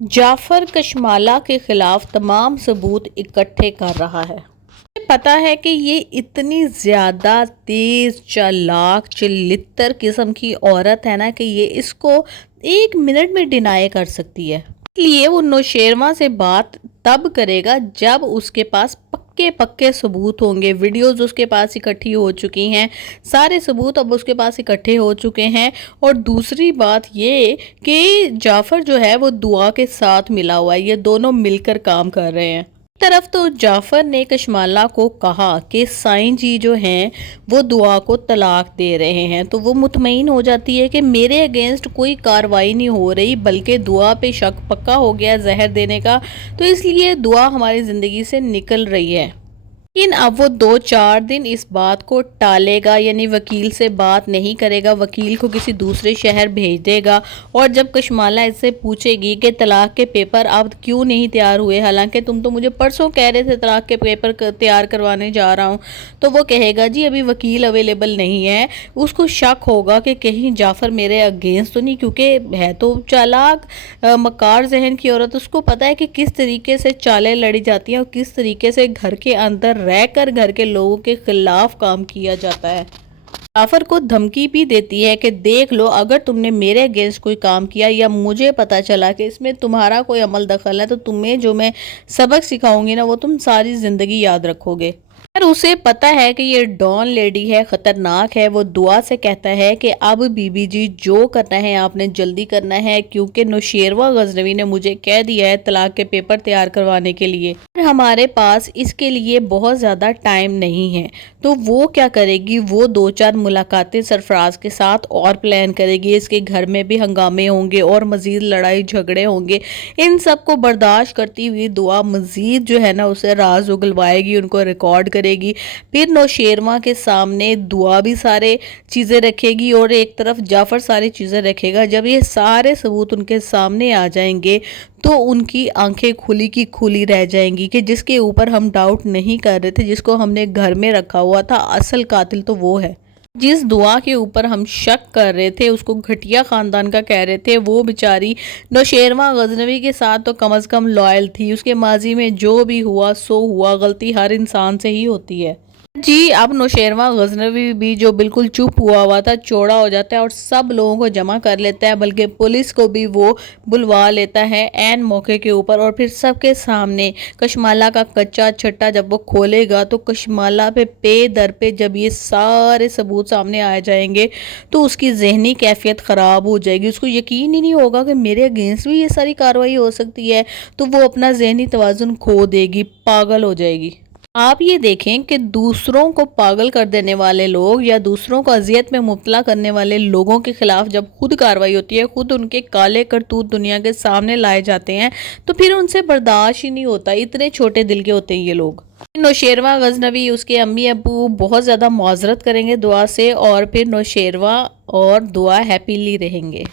जाफर कशमाला के खिलाफ तमाम सबूत इकट्ठे कर रहा है। पता है कि ये इतनी ज़्यादा तेज़ चालाक चिल्लितर किस्म की औरत है ना कि ये इसको 1 मिनट में डिनाई कर सकती है। इसलिए वो नौशेरवा से बात तब करेगा जब उसके पास पक्के पक्के सबूत होंगे। वीडियोस उसके पास इकट्ठी हो चुकी हैं, सारे सबूत अब उसके पास इकट्ठे हो चुके हैं। और दूसरी बात ये कि जाफ़र जो है वो दुआ के साथ मिला हुआ है, ये दोनों मिलकर काम कर रहे हैं। तरफ तो जाफ़र ने कशमाला को कहा कि साईं जी जो हैं वो दुआ को तलाक दे रहे हैं, तो वो मुतमईन हो जाती है कि मेरे अगेंस्ट कोई कार्रवाई नहीं हो रही, बल्कि दुआ पे शक पक्का हो गया जहर देने का, तो इसलिए दुआ हमारी ज़िंदगी से निकल रही है। लेकिन अब वो 2-4 दिन इस बात को टालेगा, यानी वकील से बात नहीं करेगा, वकील को किसी दूसरे शहर भेज देगा। और जब कशमाला इससे पूछेगी कि तलाक के पेपर अब क्यों नहीं तैयार हुए, हालांकि तुम तो मुझे परसों कह रहे थे तलाक के पेपर तैयार करवाने जा रहा हूँ, तो वो कहेगा जी अभी वकील अवेलेबल नहीं है। उसको शक होगा कि कहीं जाफ़र मेरे अगेंस्ट तो नहीं, क्योंकि है तो चालाक मकार जहन की औरत, उसको पता है कि किस तरीके से चालें लड़ी जाती हैं और किस तरीके से घर के अंदर रहकर घर के लोगों के खिलाफ काम किया जाता है। जाफर को धमकी भी देती है कि देख लो, अगर तुमने मेरे अगेंस्ट कोई काम किया या मुझे पता चला कि इसमें तुम्हारा कोई अमल दखल है, तो तुम्हें जो मैं सबक सिखाऊंगी ना वो तुम सारी जिंदगी याद रखोगे। पर उसे पता है कि ये डॉन लेडी है, खतरनाक है। वो दुआ से कहता है कि अब बीबी जी जो करना है आपने जल्दी करना है, क्योंकि नौशेरवा गजनवी ने मुझे कह दिया है तलाक के पेपर तैयार करवाने के लिए, हमारे पास इसके लिए बहुत ज़्यादा टाइम नहीं है। तो वो क्या करेगी, वो 2-4 मुलाकातें सरफराज के साथ और प्लान करेगी। इसके घर में भी हंगामे होंगे और मज़ीद लड़ाई झगड़े होंगे। इन सब को बर्दाश्त करती हुई दुआ मज़ीद जो है ना उसे राज उगलवाएगी, उनको रिकॉर्ड करेगी। फिर नौशेरवा के सामने दुआ भी सारे चीज़ें रखेगी और एक तरफ जाफ़र सारी चीज़ें रखेगा। जब ये सारे सबूत उनके सामने आ जाएंगे तो उनकी आंखें खुली की खुली रह जाएंगी कि जिसके ऊपर हम डाउट नहीं कर रहे थे, जिसको हमने घर में रखा हुआ था, असल कातिल तो वो है। जिस दुआ के ऊपर हम शक कर रहे थे, उसको घटिया ख़ानदान का कह रहे थे, वो बेचारी नौशेरवा गजनवी के साथ तो कम से कम लॉयल थी। उसके माजी में जो भी हुआ सो हुआ, गलती हर इंसान से ही होती है जी। अब नौशेरवा गजनवी भी जो बिल्कुल चुप हुआ था चौड़ा हो जाता है और सब लोगों को जमा कर लेता है, बल्कि पुलिस को भी वो बुलवा लेता है ऐन मौके के ऊपर। और फिर सबके सामने कशमाला का कच्चा छट्टा जब वो खोलेगा तो कशमाला पे दर पे जब ये सारे सबूत सामने आ जाएंगे तो उसकी जहनी कैफियत ख़राब हो जाएगी। उसको यकीन ही नहीं होगा कि मेरे अगेंस्ट भी ये सारी कार्रवाई हो सकती है, तो वो अपना जहनी तवाज़ुन खो देगी, पागल हो जाएगी। आप ये देखें कि दूसरों को पागल कर देने वाले लोग या दूसरों को अजियत में मुब्तला करने वाले लोगों के खिलाफ जब खुद कार्रवाई होती है, खुद उनके काले करतूत दुनिया के सामने लाए जाते हैं, तो फिर उनसे बर्दाश्त ही नहीं होता। इतने छोटे दिल के होते हैं ये लोग। नौशेरवा गजनवी उसके अम्मी अबू बहुत ज़्यादा मुआज़रत करेंगे दुआ से, और फिर नौशेरवा और दुआ हैप्पीली रहेंगे।